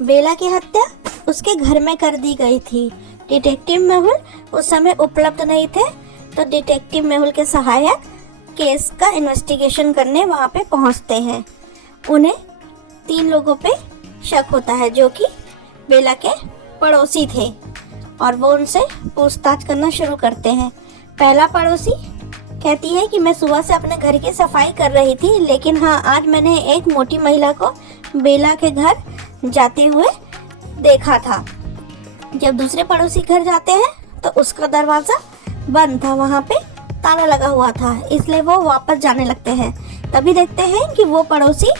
बेला की हत्या उसके घर में कर दी गई थी। डिटेक्टिव मेहुल उस समय उपलब्ध नहीं थे, तो डिटेक्टिव मेहुल के सहायक केस का इन्वेस्टिगेशन करने वहां पे पहुंचते हैं। उन्हें 3 लोगों पे शक होता है जो कि बेला के पड़ोसी थे, और वो उनसे पूछताछ करना शुरू करते हैं। पहला पड़ोसी कहती है कि मैं सुबह से अपने घर की सफाई कर रही थी, लेकिन हाँ, आज मैंने एक मोटी महिला को बेला के घर जाते हुए देखा था। जब दूसरे पड़ोसी घर जाते हैं तो उसका दरवाजा बंद था, वहाँ पे ताला लगा हुआ था, इसलिए वो वापस जाने लगते हैं। तभी देखते हैं कि वो पड़ोसी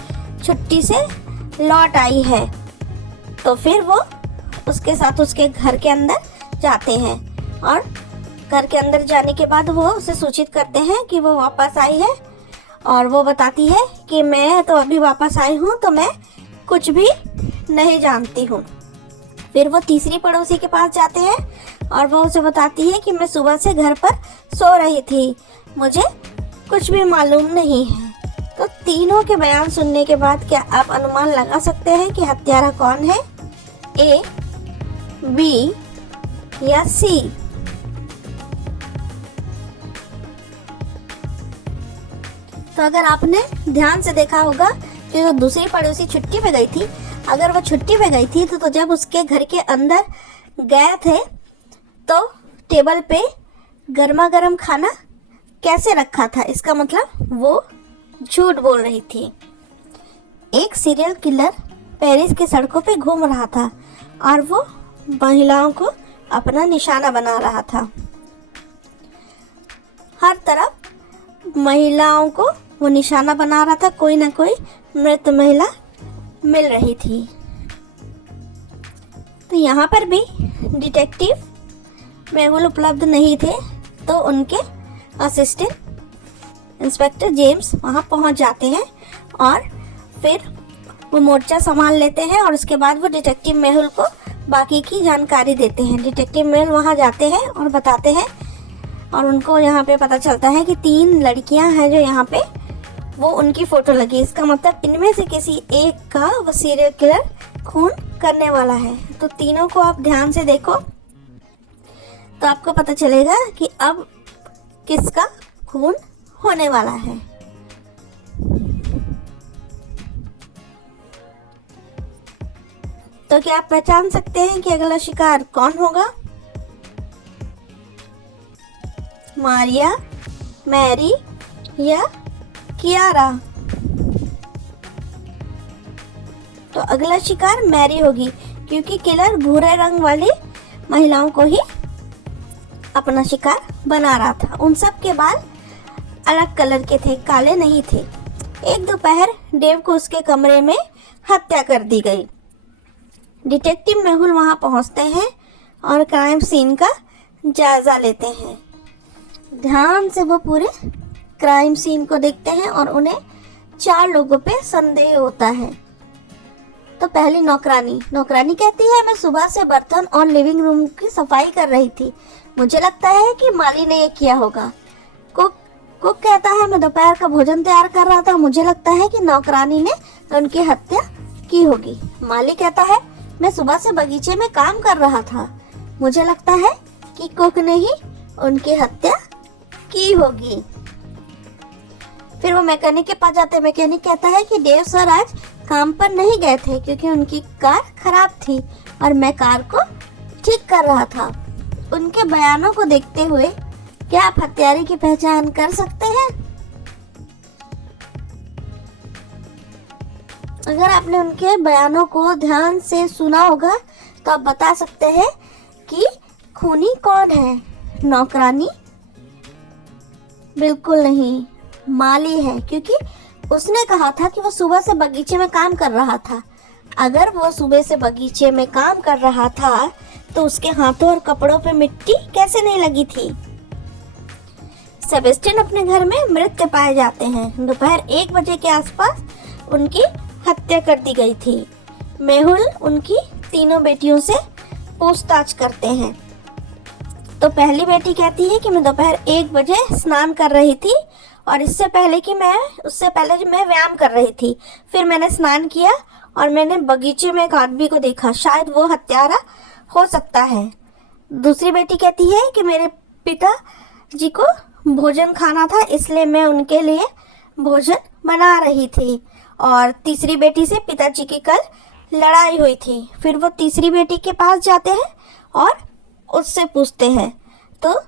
छुट्टी से लौट आई है, तो फिर वो उसके साथ उसके घर के अंदर जाते हैं, और घर के अंदर जाने के बाद वो उसे सूचित करते हैं कि वो वापस आई है, और वो बताती है कि मैं तो अभी वापस आई हूँ, तो मैं कुछ भी नहीं जानती हूँ। फिर वो तीसरी पड़ोसी के पास जाते हैं और वो उसे बताती है कि मैं सुबह से घर पर सो रही थी, मुझे कुछ भी मालूम नहीं है। तो तीनों के बयान सुनने के बाद क्या आप अनुमान लगा सकते हैं कि हत्यारा कौन है? ए, बी या सी? तो अगर आपने ध्यान से देखा होगा कि जो दूसरी पड़ोसी छुट्टी पे गई थी, अगर वो छुट्टी पे गई थी तो जब उसके घर के अंदर गए थे तो टेबल पे गर्मा गर्म खाना कैसे रखा था? इसका मतलब वो झूठ बोल रही थी। एक सीरियल किलर पेरिस की सड़कों पे घूम रहा था और वो महिलाओं को अपना निशाना बना रहा था। हर तरफ महिलाओं को वो निशाना बना रहा था, कोई ना कोई मृत महिला मिल रही थी। तो यहाँ पर भी डिटेक्टिव मेहुल उपलब्ध नहीं थे, तो उनके असिस्टेंट इंस्पेक्टर जेम्स वहाँ पहुँच जाते हैं और फिर वो मोर्चा संभाल लेते हैं, और उसके बाद वो डिटेक्टिव मेहुल को बाकी की जानकारी देते हैं। डिटेक्टिव मेहुल वहाँ जाते हैं और बताते हैं, और उनको यहाँ पे पता चलता है कि 3 लड़कियाँ हैं जो यहाँ पे वो उनकी फ़ोटो लगी। इसका मतलब इनमें से किसी एक का वो सीरियल किलर खून करने वाला है। तो तीनों को आप ध्यान से देखो तो आपको पता चलेगा कि अब किसका खून होने वाला है। तो क्या आप पहचान सकते हैं कि अगला शिकार कौन होगा? मारिया, मैरी या कियारा? तो अगला शिकार मैरी होगी, क्योंकि किलर भूरे रंग वाली महिलाओं को ही अपना शिकार बना रहा था। उन सब के बाल अलग कलर के थे, काले नहीं थे। एक दोपहर डेव को उसके कमरे में हत्या कर दी गई। डिटेक्टिव मेहुल वहां पहुंचते हैं और क्राइम सीन का जायजा लेते हैं। ध्यान से वो पूरे क्राइम सीन को देखते हैं और उन्हें 4 लोगों पे संदेह होता है। तो पहली नौकरानी कहती है, मैं सुबह से बर्तन और लिविंग रूम की सफाई कर रही थी, मुझे लगता है कि माली ने ये किया होगा। कुक कहता है, मैं दोपहर का भोजन तैयार कर रहा था, मुझे लगता है कि नौकरानी ने उनकी हत्या की होगी। माली कहता है, मैं सुबह से बगीचे में काम कर रहा था, मुझे लगता है कि कुक ने ही उनकी हत्या की होगी। फिर वो मैकेनिक के पास जाते हैं। मैकेनिक कहता है कि डेव सर आज काम पर नहीं गए थे क्योंकि उनकी कार खराब थी और मैं कार को ठीक कर रहा था। उनके बयानों को देखते हुए क्या आप हत्यारे की पहचान कर सकते हैं? अगर आपने उनके बयानों को ध्यान से सुना होगा तो आप बता सकते हैं कि खूनी कौन है। नौकरानी? बिल्कुल नहीं, माली है, क्योंकि उसने कहा था कि वो सुबह से बगीचे में काम कर रहा था। अगर वो सुबह से बगीचे में काम कर रहा था तो उसके हाथों और कपड़ों पे मिट्टी कैसे नहीं लगी थी? सेबेस्टियन अपने घर में मृत पाए जाते हैं। दोपहर 1 बजे के आसपास उनकी हत्या कर दी गई थी। मेहुल उनकी 3 बेटियों से पूछताछ करते हैं। तो पहली बेटी कहती है कि मैं दोपहर 1 बजे स्नान कर रही थी और उससे पहले मैं व्यायाम कर रही थी। फिर मैंने स्नान किया और मैंने बगीचे में एक आदमी को देखा, शायद वो हत्यारा हो सकता है। दूसरी बेटी कहती है कि मेरे पिताजी को भोजन खाना था, इसलिए मैं उनके लिए भोजन बना रही थी। और तीसरी बेटी से पिताजी की कल लड़ाई हुई थी। फिर वो तीसरी बेटी के पास जाते हैं और उससे पूछते हैं, तो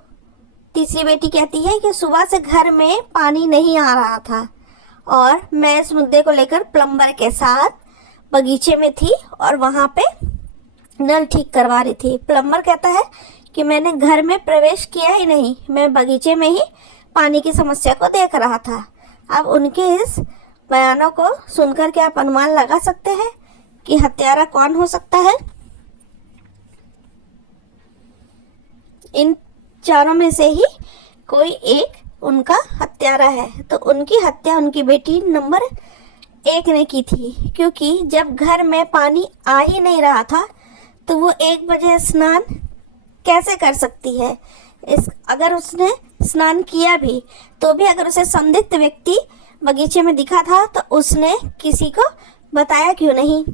तीसरी बेटी कहती है कि सुबह से घर में पानी नहीं आ रहा था और मैं इस मुद्दे को लेकर प्लम्बर के साथ बगीचे में थी और वहाँ पे नल ठीक करवा रही थी। प्लम्बर कहता है कि मैंने घर में प्रवेश किया ही नहीं, मैं बगीचे में ही पानी की समस्या को देख रहा था। अब उनके इस बयानों को सुनकर क्या आप अनुमान लगा सकते हैं कि हत्यारा कौन हो सकता है? इन चारों में से ही कोई एक उनका हत्यारा है। तो उनकी हत्या उनकी बेटी नंबर 1 ने की थी, क्योंकि जब घर में पानी आ ही नहीं रहा था तो वो 1 बजे स्नान कैसे कर सकती है? अगर उसने स्नान किया भी तो भी अगर उसे संदिग्ध व्यक्ति बगीचे में दिखा था तो उसने किसी को बताया क्यों नहीं?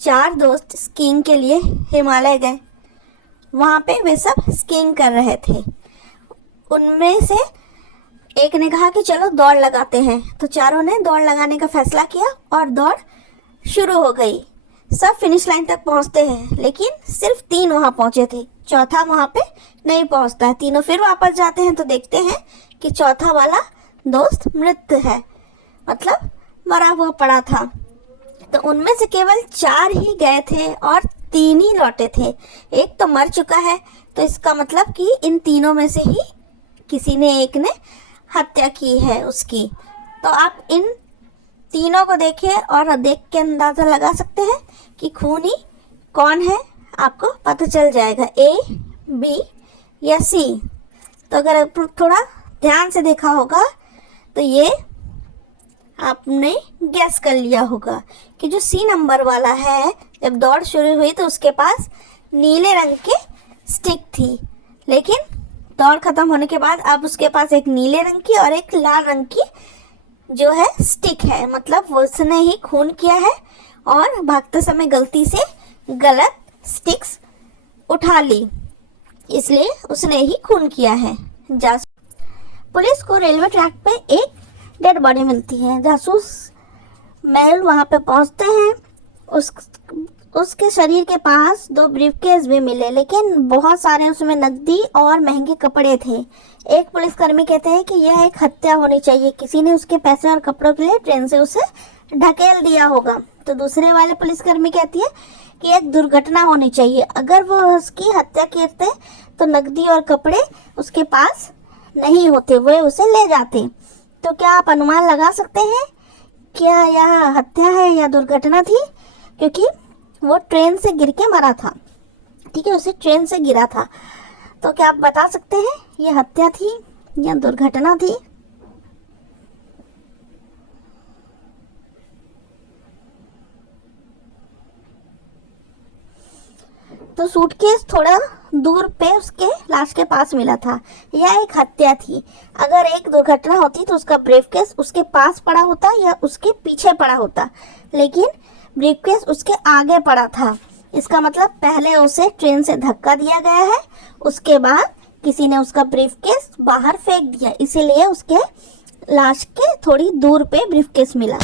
4 दोस्त स्कीइंग के लिए हिमालय गए। वहाँ पे वे सब स्कीइंग कर रहे थे। उनमें से एक ने कहा कि चलो दौड़ लगाते हैं, तो चारों ने दौड़ लगाने का फैसला किया और दौड़ शुरू हो गई। सब फिनिश लाइन तक पहुँचते हैं, लेकिन सिर्फ 3 वहाँ पहुँचे थे, चौथा वहाँ पे नहीं पहुँचता है। तीनों फिर वापस जाते हैं तो देखते हैं कि चौथा वाला दोस्त मृत है, मतलब मरा हुआ पड़ा था। तो उनमें से केवल 4 ही गए थे और 3 ही लौटे थे। एक तो मर चुका है, तो इसका मतलब कि इन तीनों में से ही किसी ने एक ने हत्या की है उसकी। तो आप इन तीनों को देखिए और देख के अंदाज़ा लगा सकते हैं कि खूनी कौन है, आपको पता चल जाएगा, A, B या C। तो अगर थोड़ा ध्यान से देखा होगा तो ये आपने गैस कर लिया होगा कि जो C नंबर वाला है, जब दौड़ शुरू हुई तो उसके पास नीले रंग की स्टिक थी, लेकिन दौड़ खत्म होने के बाद अब उसके पास एक नीले रंग की और एक लाल रंग की जो है स्टिक है। मतलब वो उसने ही खून किया है और भागते समय गलती से गलत स्टिक्स उठा ली, इसलिए उसने ही खून किया है। पुलिस को रेलवे ट्रैक पे एक डेड बॉडी मिलती है। जासूस मेहुल वहाँ पे पहुँचते हैं। उसके शरीर के पास 2 ब्रीफकेस भी मिले, लेकिन बहुत सारे उसमें नकदी और महंगे कपड़े थे। एक पुलिसकर्मी कहते हैं कि यह एक हत्या होनी चाहिए, किसी ने उसके पैसे और कपड़ों के लिए ट्रेन से उसे ढकेल दिया होगा। तो दूसरे वाले पुलिसकर्मी कहती है कि एक दुर्घटना होनी चाहिए, अगर वो उसकी हत्या करते तो नकदी और कपड़े उसके पास नहीं होते, वे उसे ले जाते। तो क्या आप अनुमान लगा सकते हैं क्या यह हत्या है या दुर्घटना थी? क्योंकि वो ट्रेन से गिर के मरा था, ठीक है, उसे ट्रेन से गिरा था। तो क्या आप बता सकते हैं ये हत्या थी या दुर्घटना थी? तो सूटकेस थोड़ा दूर पे उसके लाश के पास मिला था। यह एक हत्या थी। अगर एक दुर्घटना होती तो उसका ब्रीफकेस उसके पास पड़ा होता या उसके पीछे पड़ा होता, लेकिन ब्रीफकेस उसके आगे पड़ा था। इसका मतलब पहले उसे ट्रेन से धक्का दिया गया है, उसके बाद किसी ने उसका ब्रीफकेस बाहर फेंक दिया, इसीलिए उसके लाश के थोड़ी दूर पे ब्रीफकेस मिला।